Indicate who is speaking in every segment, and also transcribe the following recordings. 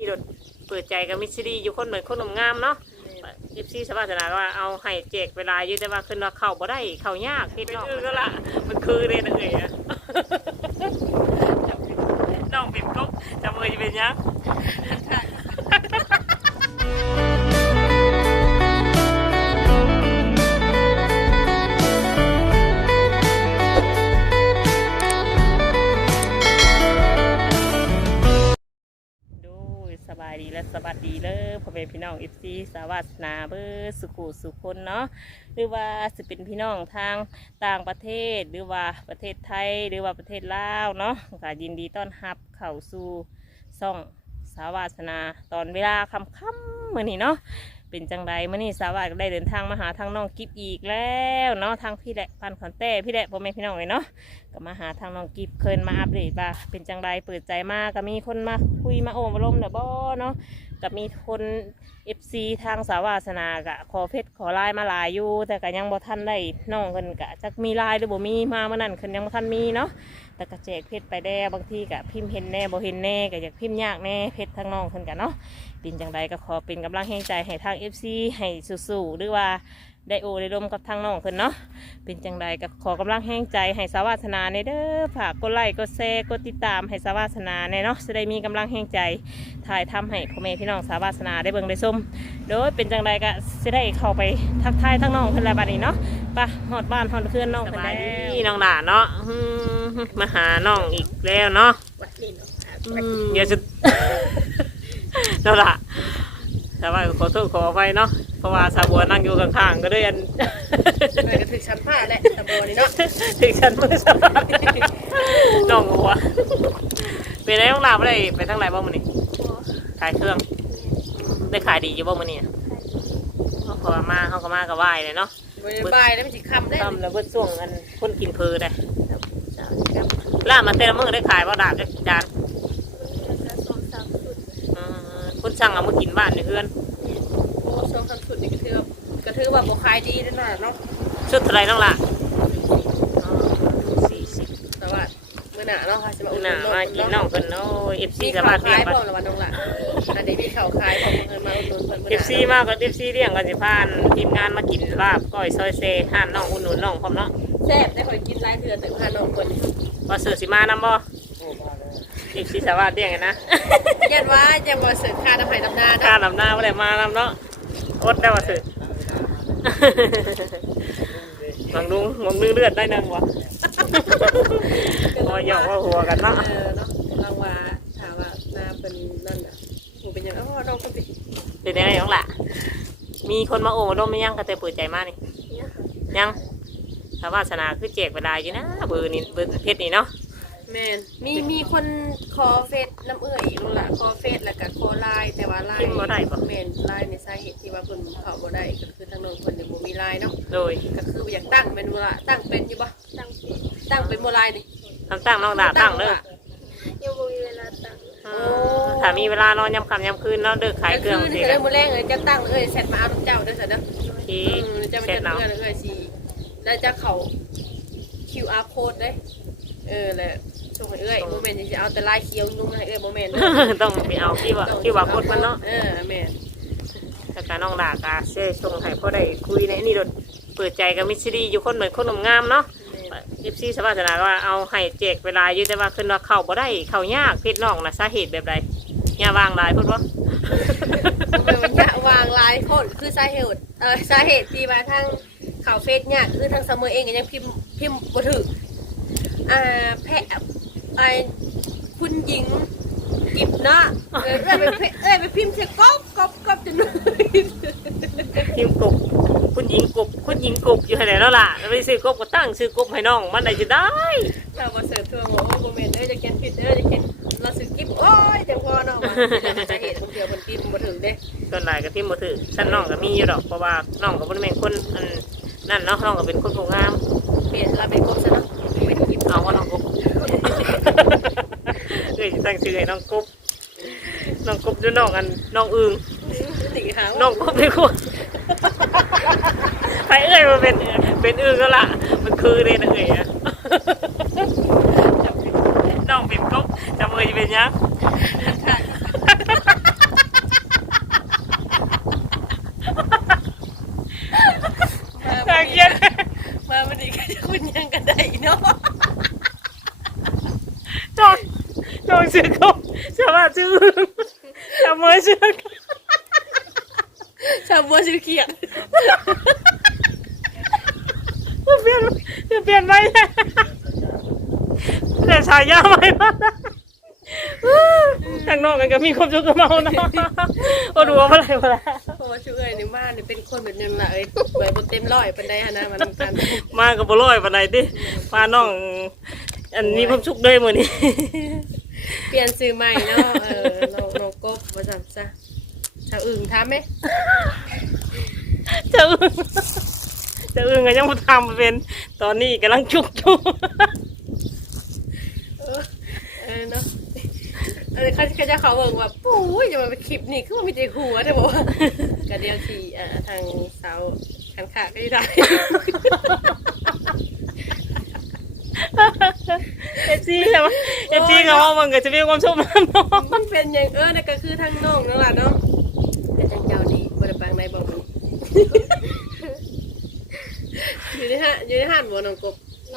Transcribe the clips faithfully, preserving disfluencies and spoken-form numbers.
Speaker 1: ที่โดนเปิดใจกับมิสซิลี่อยู่คนเหมือนคนงามเนาะเอฟซีสวัสดิ์นาก็ว่าเอาให้แจกเวลาเยอะแต่ว่าขึ้นว่าเข้าบ่ได้เข้ายากพี่น้องก็ละมันคือเรนเอ๋ยน้องปิดก๊กจำมือจะเป็นยังสบายดีและสวัสดีเลยพ่อแม่พี่น้องเอฟซีสวัสดิ์นาเบอร์สุขุสุคนเนาะหรือว่าจะเป็นพี่น้องทางต่างประเทศหรือว่าประเทศไทยหรือว่าประเทศลาวเนาะก็ยินดีต้อนรับเข้าสู่ช่องสวัสดิ์นาตอนเวลาค่ำๆมื้อนี้เนาะเป็นจังไดมื้อนี้สวัสดิ์ได้เดินทางมาหาทางน้องกิฟอีกแล้วเนาะทางพี่แหละพันขอนแต้พี่แหละพ่อแม่พี่น้องเลยเนาะก็มาหาทางน้องกิฟเคินมาอัปเดตว่าเป็นจังไดเปิดใจมากก็มีคนมาคุยมาโอ้มาล้มเด้อบ่เนาะกับมีคนเอฟซีทางสาวาสนากะขอเพชรขอไลน์มาหลายอยู่แต่ก็ยังบ่ทันได้น้องเพิ่นกะจักมีไลน์หรือบ่มีมาเมื่อนั้นเพิ่นยังบ่ทันมีเนาะแต่ก็แจกเพชรไปได้บางทีกะพิมพ์เห็นแน่บ่เห็นแน่ก็อยากพิมพ์ยากแน่เพชรทางน้องเพิ่นกะเนาะเป็นจังใดก็ขอเป็นกำลังแห่งใจให้ทาง เอฟ ซี ให้สู้ๆหรือว่าได้โอได้ร่มกับทางน้องเพิ่นเนาะเป็นจังใดก็ขอกำลังแห่งใจให้สาวาสนาในเด้อฝากกดไลค์กดแชร์กดติดตามให้สาวาสนาในเนาะจะได้มีกำลังแห่งใจถ่ายทำให้พ่อแม่พี่น้องสาวาสนาได้เบิ่งได้ชมโดยเป็นจังใดก็จะได้เข้าไปทักทายทางน้องเพิ่นแล้วบัดนี้เนาะไปฮอดบ้านฮอดเพื่อนน้องเพิ่นแล้วน้องด่าเนาะมาหาน้องอีกแล้วเนาะเดี๋ยวจะน้องด่าแต่ว่าขอโทษขอไปเนาะเพราะว่าสาบัวนั่งอยู่ข้างๆก็ด้วยอัน
Speaker 2: ก็ถึงชั้นผ้าแหละสาบัวนี่เนาะ
Speaker 1: ถึงชั้นมือสบายน้องหัวเป็นไงต้องลาไปได้ไปทั้งไหนบ้างมันนี่ขายเครื่องได้ขายดีอยู่บ้างมันนี่พอมาเขาก็มาก็ไหวเลยเนาะ
Speaker 2: บายแล้วมันสิคำได้
Speaker 1: คำแล้วเบิดช่วงอันคนกินเพลได้ล่ามาเต้นมือได้ขายว่าดาบได้จานคนช่างเอามากินบ้านในเพื่อน
Speaker 2: โอ้ช่วงคำสุดนี่กระเทือบกระเทือบว่าโบคายดีนั่นแหละเนาะ
Speaker 1: ชุดอะไรน้องล่ะสี่สิบ
Speaker 2: แต่ว่าเมื่อหนาเนาะค่ะจะมา
Speaker 1: อุ่นหนามากินน้องเพิ่นเนาะเอฟซีสบาย
Speaker 2: เลี้ยงพ่อละวันน้องล่ะอันนี้มีข่าวคายของเงินมาอุ่นเพิ่น
Speaker 1: เอฟซีมากกว่าเอฟซีเลี้ยงกันสิพานทีมงานมากินลาบก้อยซอยเซท่านน้องอุ่นหนุนน้องพร้อมเนาะ
Speaker 2: แซ่บได้คอยกินหลายเถื่อแต่พาน้องคน
Speaker 1: ว่าเสือสิมานำบ่เอฟซีสบายเลี้ยงกันนะ
Speaker 2: ยันว่าจะมาเสือคาดำไผ่ดำนา
Speaker 1: คาดำนาไม่ได้มานำเนาะอดได้ว่าเสือหวังลุงหวังนึงเลือดได้นั่งวะพอหยอกว่าหัวกันเนาะ
Speaker 2: เออเนาะรางว่าถามว่านาเป็นนั่นอ่ะหูเป็นยังอ๋อน้องคนติ
Speaker 1: เป็นยังไงน้องล่ะมีคนมาโอ้มาโดนไม่ยั่งก็แต่เปิดใจมากนี่ยังสาวาสนาคือแจกเวลาอยู่นะเบอร์นี่เบอร์เพชรนี่เนาะ
Speaker 2: แมนมีมีคนคอเฟสน้ำเอื้อยอีกนู่นละคอเฟสแล้วก็คอไลน์แต่ว่าไลน์แมนไลน์ในสาเหตุที่ว่าคนเขาบ่ได้ก็คือทางน้องคนยังบ่มีไลน์เนาะ
Speaker 1: โดย
Speaker 2: ก็คืออยากตั้งเป็นเวลาตั้งเป็นอยู่ปะตั้งตั้งเป็นโมไลน์นี่
Speaker 1: ทำตั้งน้องด่าตั้งเลย
Speaker 2: ยังบ่มีเวลาตั้ง
Speaker 1: ถ้ามีเวลานอนยำค่ำยำคืนเนาะเด้อขายเครื่อง
Speaker 2: สิเลยมื้อแรกเลยจะตั้งเลยเสร็จมาเอาเจ้าเด้อเสร็จเด้อ
Speaker 1: ที่
Speaker 2: จะเป็นเพื่อนเลยสิแล้วจะเขา คิว อาร์ code ได้เออแหละส่งให้เอ้ยโมเมนต์จะเอาแต่ลายเคี้ยวนุ่งให้เอ้ยโมเมนต์
Speaker 1: ต้องไปเอาที่ว่าที่ว่าพูดมันเนาะ
Speaker 2: เออแม่
Speaker 1: แต่การน้องด่ากาเซ่ส่งให้พ่อได้คุยในนี่โดนเปิดใจกับมิสซิลี่อยู่คนเหมือนคนงามเนาะเอฟซีสวัสดิ์นาว่าเอาให้แจกเวลาเยอะแต่ว่าขึ้นว่าเข้าบ่ได้เข้ายากเพชรน้องนะสาเหตุแบบใดอย่าวางลายพูดว่า
Speaker 2: มันจะวางลายโคตรคือสาเหตุเออสาเหตุที่มาทางข่าวเฟซเนี่ยคือทางเสมอเองยังพิมพ์พิมพ์บ่ถึกอ่าแพะไอคุณหญิงกิบเนาะเออไปเอ้ยไปพิมพ์เสกก๊อบก๊อบก๊อบจน
Speaker 1: พิมพ์กบคุณหญิงกบคุณหญิงกบอยู่ไหนแล้วล่ะไปซื้อกบก็ตั้งซื้อกบให้น้องมันไหนจะได้
Speaker 2: เรามาเสิร์ฟทัวร์โอ้โหเมนเอ้ยจะเก็ตผิดเอ้ยจะเก็ตเราซื้อกิบโอ้ยเดี๋ยวพอน้องมาจะเห็นคนเดียวคนพิมพ์มาถึงเด้
Speaker 1: ส่วนหลายก็พิมพ์มาถึงชั้นน้องก็มีอยู่ดอกเพราะว่าน้องก็เป็นคนนั่นเนาะน้องก็เป็นคนงาม
Speaker 2: เปลี่ยนเราเป็นกบซะเนาะเป็นกิบ
Speaker 1: เอาว่าน้องกบเอ้ยตั้งชื่อให้น้องกบน้องกบด้วยน้องอันน้องอึ่งน้องกบเป็นคนไปเอ้ยมันเป็นเป็นอึ่งก็ละมันคือเรนเอ๋ยน้องปิดกบจำมือจะเป็นยังชื่อกบชาวบ้านชื่ออึ่งชาวเมยชื่อ
Speaker 2: ชาวบัวชื่อเขียด
Speaker 1: เปลี่ยนจะเปลี่ยนไหมแต่ฉายาไหมวะทางนอกกันก็มีความสุขกับเมาเนาะโอ้ดูว่าอะไรวะล่ะ
Speaker 2: เพราะว่าชื่อเอ้ยในบ้านนี่เป็นคนแบบนั้นละเอ้ยใบบเต็มร้อยปันไดฮะนะมันกัน
Speaker 1: มากับบ่ร้อยปานใดติพาน้องอันนี้ความสุขด้วยมื้อนี้
Speaker 2: เปลี่ยนซื้อใหม่เนาะเออเราเรากบว่าจังซะชาวอื่นทำไหม
Speaker 1: เจ้าอึ่งเจ้าอึ่งก็ยังบ่ทำเป็นตอนนี้กำลังจุกอยู่
Speaker 2: เออเออเนาะเออเขาเขาจะเขาบอกว่าปุ้ยจะมาเป็นคลิปนี่คือว่ามีใจหัวแต่บอกว่ากระเดียวทีเอ่อทางสาวขันขาก็ได้
Speaker 1: เอฟซีใช่ไหมเอฟซีเขาว่ามันก็จะมีความสุขมากเนาะ
Speaker 2: มันเป็นอย่างเออนี่นก็คือทางน้องนั่นแหละเนาะแต่ทางเจ้านี่บริปังในบอกนี่ อยู่ในห้างอยู่ในห้างบ่น้องกบ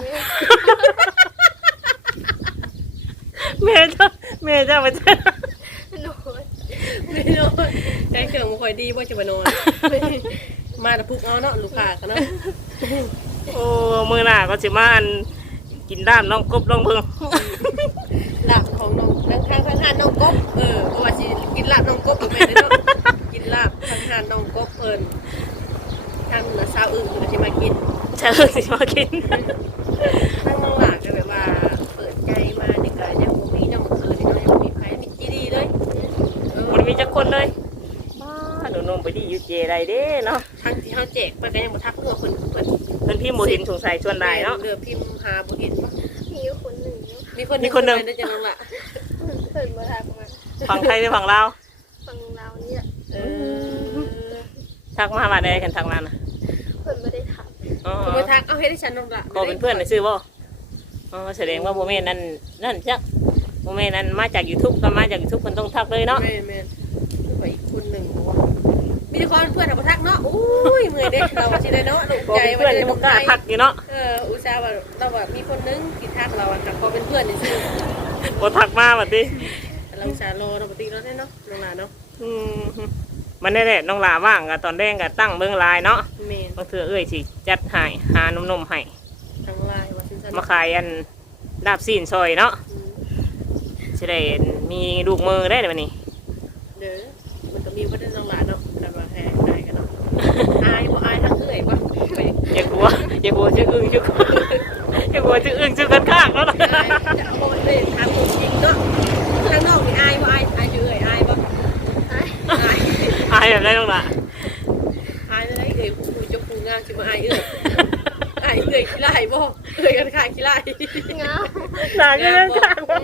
Speaker 1: แม่เจ้าแม่เจ้าไปเจ้า
Speaker 2: นอนไม่นอนใจเครื่องมันคอยดีว่าจะมานอน มาแต่พุกเอาเนาะลูกค้ากันเนาะ
Speaker 1: โอ้มือหน้าก็สิมาอันกินด้ามน้องกบน้องเพิ่ง
Speaker 2: หลับของน้องทางทางทางหานน้องกบเออเพราะว่าสิกินลาบน้องกบหรือไม่ได้เนาะกินลาบทางหานน้องกบเอิญทางเหนือสาวอื่นก็จะมากิน
Speaker 1: เจ้าสิมากิน
Speaker 2: ทางน้องหลานก็แบบว่าเปิดใจมาเนี่ยก็ยังบ่มีน้องคืนนี่เนาะยังบ่มีใครมีจีดีเลยเออ
Speaker 1: มันมีจักคนเลยบ้าหนูนมไปที่ยูเจไรเด้เนาะ
Speaker 2: ทางที่เขาแจกไปก็ยังบ่ทักเพื่อเพิ่นเพิ่น
Speaker 1: เพิ่นพี่โมเห็นสงสัยชวนได้เนาะ
Speaker 2: เดือพิมพ์หาบ่เห็นปะ
Speaker 3: มีอยู่คนหนึ่งเนาะ
Speaker 2: มีคน
Speaker 1: มีคนหนึ่ง
Speaker 2: ได้จังนั้นล่ะ
Speaker 3: เปิดมาทางมา
Speaker 1: ฝั่งไทยหรือฝั่งลาว
Speaker 3: ฟังเราเนี่ย
Speaker 2: เออ
Speaker 1: ทักมาว่าได้กันทักมานะ
Speaker 3: เปิดไม่ได้ถาม
Speaker 1: อ๋อ
Speaker 2: ผมไปทักเอาให้ได้ฉันน้องละ
Speaker 1: ก็เป็นเพื่อนในซื้อบ่อ๋อแสดงว่าโมเมนต์นั้นนั่นจ้ะโมเมนต์นั้นมาจาก YouTube ก็มาจาก YouTube คนต้องทักเลยเนาะ
Speaker 2: แม่แม่คือไปอีกคนหนึ่งบอกว่ามีแต่คนเพื่อนเอามาทักเนาะอุ้ยเมื่อยเด็กเราชิได้เนาะลูก
Speaker 1: ก็
Speaker 2: ใจ
Speaker 1: เป็นเพื่อนที่บ่กล้าทักอยู่เนาะ
Speaker 2: เอออุตส่าห์ว่าเราแบบมีคนนึงที่ทักเราอะค่ะพอเป็นเพื่อนนี่ซื่อ
Speaker 1: บ่ทักมาบัดนี้
Speaker 2: เราอุตส่าห์รอเราปกติเราได้เนาะน้องหลานเนาะ
Speaker 1: อืมมันแน่ๆน้องหลาว่างก็ตอนแรกก็ตั้งเบิ่งไลน์เนาะ
Speaker 2: แม่น
Speaker 1: บางเทื่อเอ้ยสิจัดให้หานมๆให้
Speaker 2: ทางไลน์ว่าซินซัน
Speaker 1: มาขายอันลาบซีนซอยเนาะสิได้มีลูกมือได้เดี๋ยวนี้
Speaker 2: เด้อมันก็มีว่าได้น้องหลานเนาะแต่ว่าแพ้ได้กันเนาะอายบ่อายทั้งเอื้อยบ่
Speaker 1: อย่ากลัวอย่ากลัวชื่ออึ้งชื่ออย่ากลัวชื่ออึ้งชื่อกันข้างแล้วนะ
Speaker 2: อายจะเอาไปเลยทางคนจริงเนาะทางนอกนี่อายบ่อายอายอยู่เอื้อยอายบ่อายอาย
Speaker 1: อายแบบไรน้องล่ะ
Speaker 2: อายเลยเอ้ยผู้เจ้าผู้งามสิมาอายเอื้อยอายเอื้อยขี้ไล่บ่เอื้อยกันขาขี้ไล่
Speaker 3: เงา
Speaker 1: หนาก็เล่นข้างว่า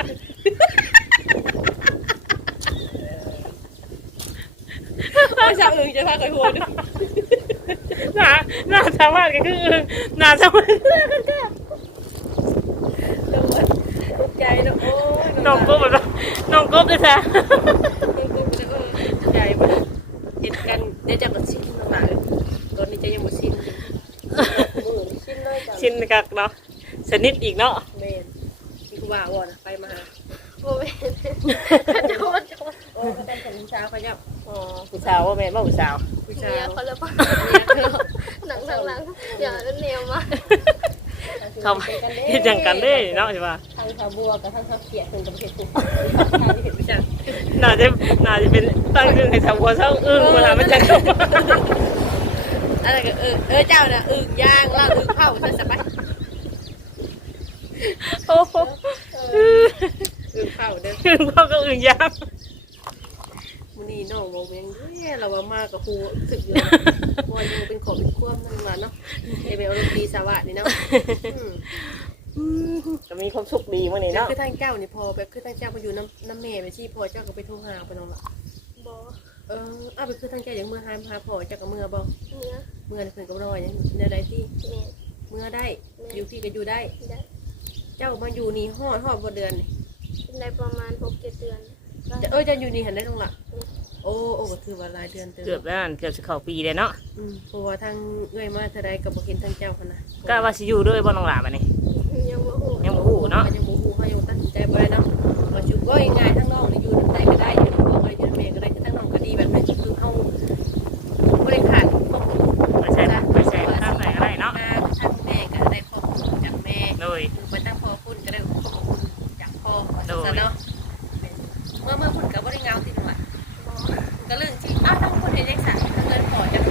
Speaker 2: ไม่ชาวอื่นจะพาไปหัวดู
Speaker 1: หนาหน้าชาวบ้านก็คืออึ้งหน้าชาวบ้านกันข้าง
Speaker 2: ตกใจเนาะโอ้ย
Speaker 1: น้องกบแบบน้องกบเลยจ้ะ
Speaker 2: น้องกบเลยเออใจมันเห็นกันเดี๋ยวจะมาสิ้นน้องหลานตอนนี้จะยังบ่สิ้นมือสิ้นเลยจ้ะ
Speaker 1: ชินกักเนาะสนิทอีกเนาะ
Speaker 2: เมนนี่คือว่าวอนไปมาหา
Speaker 3: โบเวนโจดโจด
Speaker 2: โอ้ก็เป็นผู้ชายเขาเนี่ย
Speaker 1: อ๋อผู้สาวว่าแม่นว่าผู้สาว
Speaker 2: ผู้ชาย
Speaker 3: เมียเขาเลยปะ
Speaker 2: เนี่ยเธอ
Speaker 3: หนังหลังหลังอย่าเล่นแนวมา
Speaker 1: เขาเฮ็ดหยังกันเด้เนาะใช่ป่ะ
Speaker 2: ทางชาวบัวกับทางชาวเขียดเป็นกับเห็ดปุ๊บทางเห็ดผู้ชาย
Speaker 1: น่าจะน่าจะเป็นตั้งชื่อให้ชาวบัวเช้าอึ้งเวลามันจะเข้ามา
Speaker 2: อะไรก็เออเออเจ้าน่ะอึ่งย่างล่าอึ่งเผาเธอสบาย
Speaker 1: โอ้โห
Speaker 2: อึ่งเผาเด้อ
Speaker 1: อึ้งพ่อก็อึ้งยาม
Speaker 2: มันนี่น้องโมเมนต์เราว่ามากกับครูสึกอยู่ว่ายังเป็นขอเป็นควบนั่งมาเนาะเอเบลลูดีสวัสดีเนาะ
Speaker 1: ก็มีความสุขดีมื้อนี้
Speaker 2: แล้ว
Speaker 1: เนาะ
Speaker 2: คือทางเจ้านี่พอแบบคือทางเจ้าไปอยู่น้ำน้ำเมย์ไปชี้พอเจ้าก็ไปโทรหาไปน้องละ
Speaker 3: บอ
Speaker 2: เอออ้าวไปคือทางเจ้าอย่างเมื่อหาหาพอเจ้ากับเมื่อบ่
Speaker 3: เนื้อ
Speaker 2: เมื่อเพิ่นกับรอยอย่างในใดที่
Speaker 3: เมีย
Speaker 2: เมื่อได้อยู่พี่ก็อยู่ได้
Speaker 3: ได้
Speaker 2: เจ้ามาอยู่นี่ฮอดฮอดบ่เดือนนี่
Speaker 3: ได้ประมาณหกเจ็ดเดือน
Speaker 2: จะเออจะอยู่นี่หันได้ตรงละโอ้โอ้ก็ถือว่าหลายเดือนเติม
Speaker 1: เกือบแล้วเกือบสิเข้าปีแล้วเนาะ
Speaker 2: อืมเพราะว่าทางเอื้อยมาเท่าใดก็บ่เห็นทางเจ้าคั่นน่ะ
Speaker 1: ก็ว่าสิอยู่ด้วยบ่น้องหลาบัดนี้
Speaker 3: ยังว่าโห
Speaker 1: ยังบ่ฮู้เนาะ
Speaker 2: ยังบ่ฮู้เฮายังตัดสินใจบ่ได้เนาะว่าชุว่าง่ายๆทั้งน้องอยู่ใดก็ได้อยู่พ่อก็อยู่แม่ก็ได้ทั้งน้องก็ดีแบบนึงคือเฮาบ่ได้ขาดข้อมูล
Speaker 1: ไม่ใช่ไม่ใช่ข้ามไหนก็ได้เนาะ
Speaker 2: ทั้งแม่ก็ได้ข้อมูลจากแม่
Speaker 1: โดย
Speaker 2: ไปตั้งพ่อคุณก็ได้ข้อมูลจากพ่อซะเนาะเมื่อเมื่อคุณก็บ่ได้เงาติดหน่อยก็เรื่องที่อ้าวทั้งคนเฮ็ดจังซั่นทั้งเงินขอจาก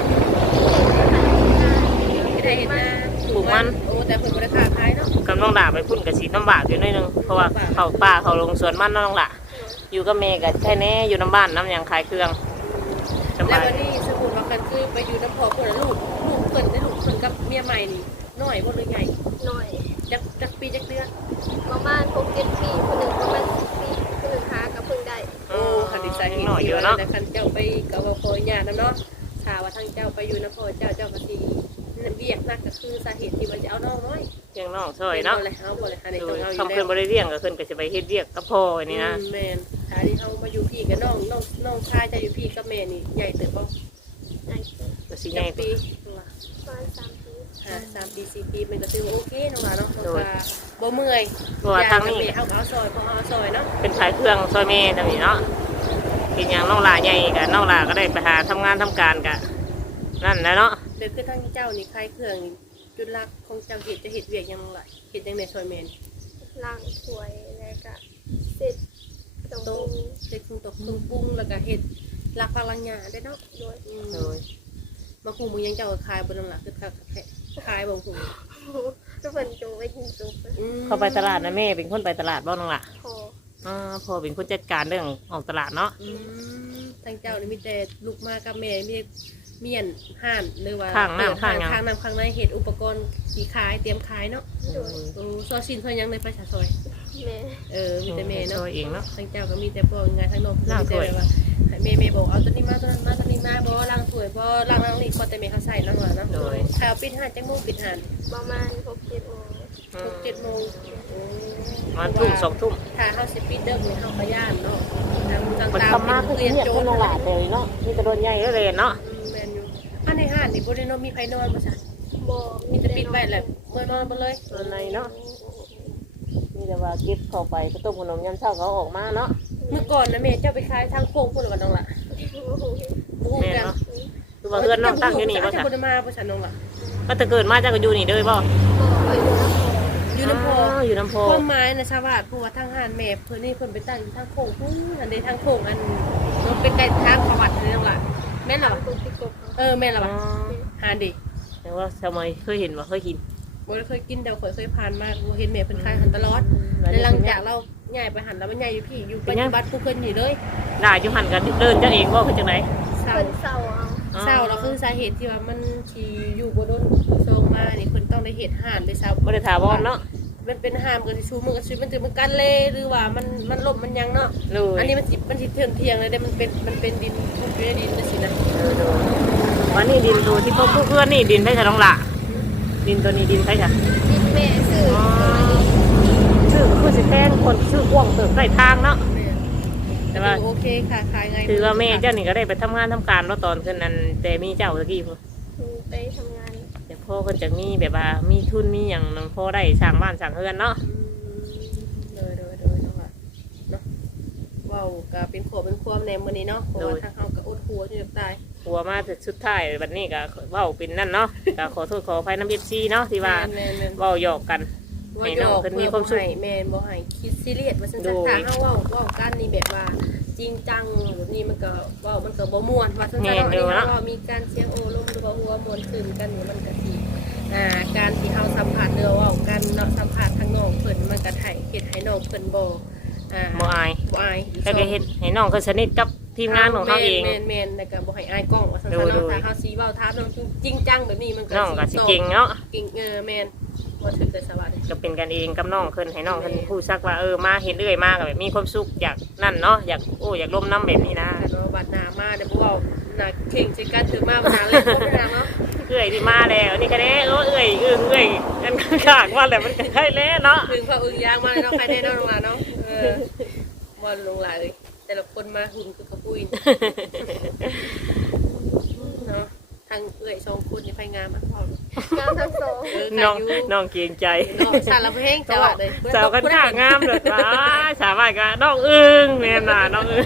Speaker 2: ไม่ได้เห็นหน้าโอ้แต่เพิ่นบ่ได้ค้าขายเนาะ
Speaker 1: กำลังด่าไปพุ่นกับสีน้ำบากอยู่หนิดนึงเพราะว่าเขาป่าเขาลงสวนมันน้องละอยู่กับเมย์กับแค่แน่อยู่น้ำบ้านน้ำยางขายเครื่องส
Speaker 2: แล้ว
Speaker 1: บาย
Speaker 2: วันนี้สมมุติว่ากันคือไปอยู่น้ำพ่อคนละลูกลูกเพิ่นได้ลูกเพิ่นกับเมียใหม่นี่น้อยบ่หรือไง
Speaker 3: หน่อย
Speaker 2: จักจักปีจักเดือน
Speaker 3: ประมาณหกเจ็ดปีคนหนึ่งประมาณสิบปีคนหนึ่งหากับเพิ่งได้
Speaker 2: โอ้คันดีใจ
Speaker 1: หน่อยเยอะเนาะ
Speaker 2: แต่คันเจ้าไปกับว่าพ่อญาตินำเนาะถ้าว่าทางเจ้าไปอยู่น้ำพ่อเจ้าเจ้าก็สิเบียกนักก็คือสาเหตุที่ว่าจะเอาน้องน้อย
Speaker 1: เพียงน้องช่วยเนาะ
Speaker 2: เอาเลยเอาบ่เลยอันนี้
Speaker 1: โด
Speaker 2: ต้อง
Speaker 1: ย
Speaker 2: เอาอยู่
Speaker 1: คำ
Speaker 2: แล้
Speaker 1: เพิ่น
Speaker 2: ว
Speaker 1: บริเรียงก็เพิ่นก็จะไปเฮ็ดเรียกกับพ่อนี่นะ
Speaker 2: แม่นถ้าที่เฮามาอยู่พี่กับน้องน้องน้องชายจะอยู่พี่กับแม่นี่ใหญ่เติบบ่
Speaker 3: ได้
Speaker 1: ก็สิ
Speaker 2: จั
Speaker 1: ใหญ่
Speaker 2: กปี
Speaker 3: ประมาณสามปี
Speaker 2: อ่าสามปีสี่ปีมันก็ถือว่าโอเคน้องหลานเนาะเพราะว่าบ่เมื่อย
Speaker 1: เพราะว่าทางนี้
Speaker 2: แม่เฮาก็เอาซอยพอเอาซอยเนาะ
Speaker 1: เป็นขายเครื่องซอยเมย์ทำนี่เนาะกินอย่างน้องลาใหญ่กับน้องลาก็ได้ไปหาทำงานทำการกับนั่นแหละเนาะ
Speaker 2: เดี๋ยวคือทางเจ้านี่คลายเครื่องนี่จุดหลักของเจ้าเฮ็ดจะเฮ็ดเวียกหยังหลายเฮ็ดจังได๋ซอยแม่น
Speaker 3: ล้างถ้วยแล้วก็เสร็จตรง
Speaker 2: โตะเฮ็ดเครื่องตกเครื่องปรุงแล้วก็เฮ็ดลักฟังลังหญ้าได้เนาะ
Speaker 3: ด้วย
Speaker 2: อืม
Speaker 1: โดย
Speaker 2: มาคูมึงยังเจ้าก็ขายบ่นำล่ะคือคักแท้ขายบ่คู
Speaker 3: ทุกคนจงไว้กินจุก
Speaker 2: อืม
Speaker 1: เข้าไปตลาดนะแม่เป็นคนไปตลาดบ้างน้องล่ะ
Speaker 3: พอ
Speaker 1: อ่าพ่อเป็นคนจัดการเรื่องออกตลาดเนาะ
Speaker 2: อืมทางเจ้านี่มีแต่ลูกมากับแม่มีแต่เมียนห่านหรือว่า
Speaker 1: ข้างน้ำข้างหยัง
Speaker 2: ข้างน้ำข้างในเฮ็ดอุปกรณ์สีขายเตรียมขายเนาะ
Speaker 3: ด้วย
Speaker 2: โอ้ซอยซินซอยหยังในประชาซอย
Speaker 3: แม่
Speaker 2: เออมีแต่แม่เนาะ
Speaker 1: ช่วยเองเนาะ
Speaker 2: ทางเจ้าก็มีแต่พวกงานทางนอกคือ
Speaker 1: ล้าง
Speaker 2: มี
Speaker 1: ถ้
Speaker 2: แต่
Speaker 1: วย
Speaker 2: แบบว่าให้แม่แม่บอกเอาตัวนี้มาตัวนั้นมาตัวนี้มาบ่ล้างถ้วยบ่ล้างล้างนี่พอแต่แม่เขาใส่เนาะว่าเนาะ
Speaker 1: โดย
Speaker 2: ข่าวปิดห้านจังโมงปิดห้าน
Speaker 3: ประมาณหกเจ็ดโมง
Speaker 2: หกเจ็ดโมงโอ้
Speaker 1: มาทุ่มสองทุ่ม
Speaker 2: ถ้าเฮาสิปิดเด้อนี่เฮาก็ย่านเนาะทางทาง
Speaker 1: มัน
Speaker 2: ตาม
Speaker 1: ทำมากคือ
Speaker 2: เรียน
Speaker 1: เนี่ย
Speaker 2: โจ
Speaker 1: คน
Speaker 2: ร
Speaker 1: น้องหลาเลยเนาะมีแต่โดนใหญ่ก็เลยเนาะ
Speaker 2: อืมแม่นอยู่อันในห้านนี่บ่ได้เนาะมีไผนอนบ่ซะ
Speaker 3: บ่
Speaker 2: มีแต่ปิดไว้แหละเมื่อนอนบ่เลย
Speaker 1: โดนในเนาะมีแต่ว่าเก็บเข้าไปก็ต้มขนมยำเช้าเขาออกมาเนาะ
Speaker 2: เมื่อก่อนนะแม่เจ้าไปขายทางโค้งพุ่นล่ะว่าน้องล่ะบ่ฮู้
Speaker 1: แม่
Speaker 2: กัน
Speaker 1: เนาะคือว่าเพื่อนน้องตั้งอยู่นี่
Speaker 2: บ่
Speaker 1: ป่ะ
Speaker 2: จ้ะ
Speaker 1: จ๊ะ
Speaker 2: บ่ได้มาบ่ซะน้องล่ะ
Speaker 1: ก็จะเกิดมาจากก็อยู่นี่เลยป่ะ
Speaker 3: อยู่นะพอ
Speaker 2: อยู่น้ำพอ
Speaker 1: อยู่น้ำโพ
Speaker 2: ความหมายนะชาวบ้านเพราะว่าทางห้านแม่เพิ่นนี่เพิ่นไปตั้งอยู่ทางโค้งพุ่นอันใดทางโค้งอันมันเป็นไกลทางประวัตินี่น้องล่ะแม่นเหรอ
Speaker 3: ตุกติกบ
Speaker 2: เออแม่นเหรอ
Speaker 1: อ๋อ
Speaker 2: หานดิ
Speaker 1: แต่ว่าทำไมเคยเห็นว่าเคยกิน
Speaker 2: บ่ได้เคยกินแต่เคยเคยผ่านมาบ่เห็นแม่เพิ่นขายหันตลอดแล้วหลังจากเราย้ายไปหันแล้วมันย้ายอยู่พี่อยู่ปัจจุบันผู้เพิ่นอยู่เลย
Speaker 1: ได้อยู่หันกันเดินเจ้าเองว่าคือจังไหน
Speaker 2: เศร้า
Speaker 3: เพิ่นเศร้าเอา
Speaker 2: เศร้าแล้วคือสาเหตุที่ว่ามันที่อยู่บ่โดนโซงมานี่เพิ่นต้องได้เฮ็ดห่านได้เศร้า
Speaker 1: ไม่ได้ถาวรเนาะ
Speaker 2: มันเป็นห้ามกันชูมือกันชูมันถือมันกันเลยหรือว่ามันมันลมมันยังเนาะ
Speaker 1: เลย
Speaker 2: อันนี้มันสิมันสิเทียงเทียงเลยแต่มันเป็นมันเป็นดินทุกอยู่ในดินนั่นสินะ
Speaker 1: วันนี้ดินตัวที่พวกเพื่อนนี่ดินไผ่ฉลองละดินตัวนี้ดินไผ่ฉะ
Speaker 3: ดินแม่ซื้อ
Speaker 1: ชื่อคือสิแทงคนชื่อกว้างเติบใส่ทางเนาะ แต่ว่า
Speaker 2: โอเคค่ะขายไง
Speaker 1: ถือว่าแม่เจ้านี่ก็ได้ไปทำงานทำการแล้วตอนขึ้นนั้นแต่มีเจ้าตะกี้พุ่น
Speaker 3: ไปทำงาน
Speaker 1: แต่พ่อคนจะมีแบบว่ามีทุนมีอย่างนึงพ่อได้สร้างบ้านสร้างเรือนเนาะ
Speaker 2: โดยโดยโดยเนาะค่ะเนาะว้าวก็เป็นขวบเป็นความในมื้อนี้เนาะเพราะว่าทางเฮาก็อดหัวจนจะตาย
Speaker 1: หัวมาสุดท้ายบัดนี้ก็เว้าเป็นนั่นเนาะก็ขอโทษขออภัยน้ำเอฟซีเนาะที่ว่า
Speaker 2: แม่นแม่น
Speaker 1: เว้าหยอกกัน
Speaker 2: ว่า
Speaker 1: ให้
Speaker 2: หย
Speaker 1: น้อง
Speaker 2: อก
Speaker 1: เพิ่น
Speaker 2: เพื่
Speaker 1: มี
Speaker 2: อ
Speaker 1: ความสุข
Speaker 2: บ่ให้แม่นบ่ให้คิดซีเรียสว่าซั่น
Speaker 1: โดย
Speaker 2: ถ้าเฮาเว้าเว้ากันนี่แบบว่าจริงจังแบบนี้มันก็เว้ามันก็บ่ม่วนว่าซั่นๆเนาะอันนี้เฮาว่ามีการเสียงโอ้ลมหรือว่าหัวม่วนขึ้นกันนี่มันก็สิอ่าการที่เฮาสัมผัสเรือเว้ากันเนาะสัมผัสทางน้องเพิ่นมันก็ให้เฮ็ดให้น้องเพิ่นบ่อ่า
Speaker 1: บ่อาย
Speaker 2: บ่อาย
Speaker 1: แต่ก็เฮ็ดให้น้องเขาสนิทกับทีมงานของเขาเอง
Speaker 2: แม่นแม่นๆแล้วก็บ่ให้อายกล้องว่าซั่นๆ
Speaker 1: โดย
Speaker 2: เนาะ
Speaker 1: โดย
Speaker 2: ถ้าเฮาสิเว้าถามน้องจริงจังแบบนี้มันก็
Speaker 1: น้องก็สิเก่งเนาะ
Speaker 2: เก่งเออแม่นบ่ถึงแต่สวัสดี
Speaker 1: ก็เป็นกันเองกับน้องเพิ่นให้น้องเพิ่นผู้ซักว่าเออมาเห็นเอื้อยมาก็แบบมีความสุขอยากนั่นเนาะอยากโอ้อยากร่มน้ำแบบนี้นะ
Speaker 2: แต่ว่าบัดหน้ามาเดี๋ยวพวกเราหน้าเข่งใส่กันถือมาบัดหน้าเลยบ่เป็นหยังเนาะ
Speaker 1: เอื้อยที่มาแล้วนี่คะแนนโอ้เอื้อยอึ้งเอื้อยกันข้างว่าแหละมันก็ได้แล้วเนาะ
Speaker 2: ถึงพระอึงยางมาเลยเนาะใครได้เนาะลงมาเนาะเออบ่ลงหลายเลยแต่ละคนมาหุ่นคือกระปุยเนาะทางเอื้อยสองคนนี่ไผงามอ่ะพ่อ
Speaker 3: งามทั้งสอง
Speaker 2: เออ
Speaker 1: น้อง
Speaker 2: ค่ะอยู่
Speaker 1: น้องเกรงใจ
Speaker 2: เนาะชาละเพลงจังหวะเลย
Speaker 1: สาวกันข้างามเลยว้าสาวบ้านก็น้องอึ้งแม่น่ะน้องอึ้ง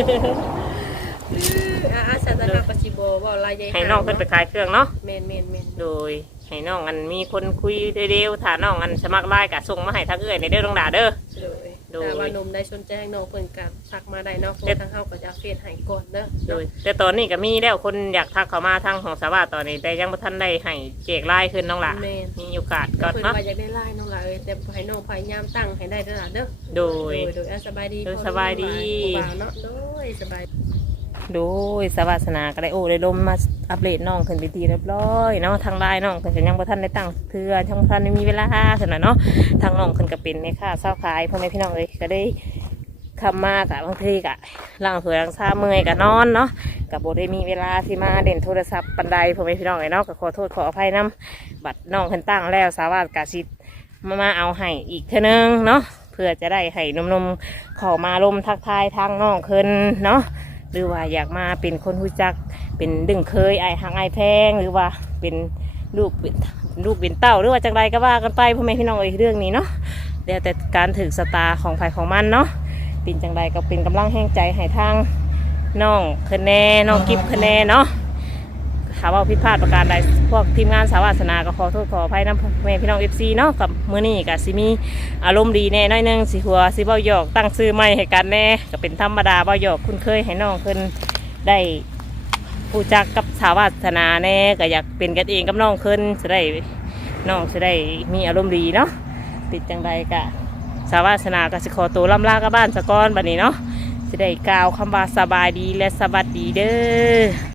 Speaker 2: อ่าๆชาตะนาปชิโบเว้าลายใหญ่
Speaker 1: ให้น้องขึ้นไปขายเครื่องเนาะ
Speaker 2: แม่นๆๆ
Speaker 1: โดยให้น้องอันมีคนคุยเร็วๆถ้าน้องอันสมัครไลน์ก็ส่งมาให้ทางเอื้อยในเด้อน้องดาเด้อ
Speaker 2: เลย
Speaker 1: โดย
Speaker 2: แต่ว่านมได้สนใจให้น้องเพิ่นก็ทักมาได้เนาะเพราะ
Speaker 1: เด็ด
Speaker 2: ทางเฮาก็จะเฟซให้ก่อนเด้อ
Speaker 1: โดยแต่ตอนนี้ก็มีแล้วคนอยากทักเข้ามาทางของสาวาตอนนี้แต่ยังบ่ทันได้ให้เจกไลน์ขึ้นน้องล่ะ
Speaker 2: แม่น
Speaker 1: มีโอกาสก่อน
Speaker 2: เพิ่น
Speaker 1: เนาะ
Speaker 2: ว่าอยากได้ไลน์น้องล่ะเอ้ยแต่ให้น้องพยายามตั้งให้ได้เด้อล่ะเด้อ
Speaker 1: โดย
Speaker 2: โดยอ่ะสบายดี
Speaker 1: โดย
Speaker 2: พ่อ
Speaker 1: สบายดี
Speaker 2: ลูกหลานเนาะโดยสบาย
Speaker 1: โดยสวัสนาก็ได้โอ้ได้ลมมาอัปเดตน้องขึ้นไปทีเรียบร้อยเนาะทางไลน์น้องขึ้นก็ยังบ่ทันได้ตั้งเทื่อทางบ่ทันได้มีเวลาขนาดเนาะทางน้องขึ้นก็เป็นในค่าเช้าขายพ่อแม่พี่น้องเอ้ยก็ได้คำมากะบางทีกะล่างสวยล่างซาเมื่อยกะนอนเนาะกับบ่ได้มีเวลาที่มาเด่นโทรศัพท์ปันใดพ่อแม่พี่น้องเอ้ยเนาะก็ขอโทษขออภัยนํบัดน้องขึ้นตั้งแล้วสาวาสกะสิมามาเอาให้อีกเท่านึงเนาะเพื่อจะได้ให้นมๆเข้ามาลมทักทายทางน้องขึ้นเนาะ หรือว่าอยากมาเป็นคนรู้จักเป็นดึงเคยไอหักไอแพงหรือว่าเป็นลูกเป็นลูกเป็นเต้าหรือว่าจังไรก็ว่ากันไปพ่อแม่พี่น้องเอ้ยเรื่องนี้เนาะแล้วแต่การถือสตาร์ของไผ่ของมันเนาะเป็นจังไรก็เป็นกำลังแห้งใจให้ทางน้องคะแนนน้องกิฟคะแนนเนาะถามว่าผิดพลาดประการใดพวกทีมงานสาวาสนาก็ขอโทษขออภัยนะพ่อแม่พี่น้องเอฟซีเนาะกับมื้อนี้ก็สิมีอารมณ์ดีแน่น้อยหนึงสิหัวสิเบ้าหยอกตั้งซื้อใหม่ให้กันแน่ก็เป็นธรรมดาเบ้าหยอกคุ้นเคยให้น้องเพิ่นได้ผู้จักกับสาวาสนาแน่ก็อยากเป็นกันเองกับน้องเพิ่นจะได้น้องจะได้มีอารมณ์ดีเนาะเป็นจังใดก็สาวาสนาก็สิขอตัวล่ำลากับบ้านสะก้อนบัดนี้เนาะจะได้กล่าวคำว่าสบายดีและสวัสดีเด้อ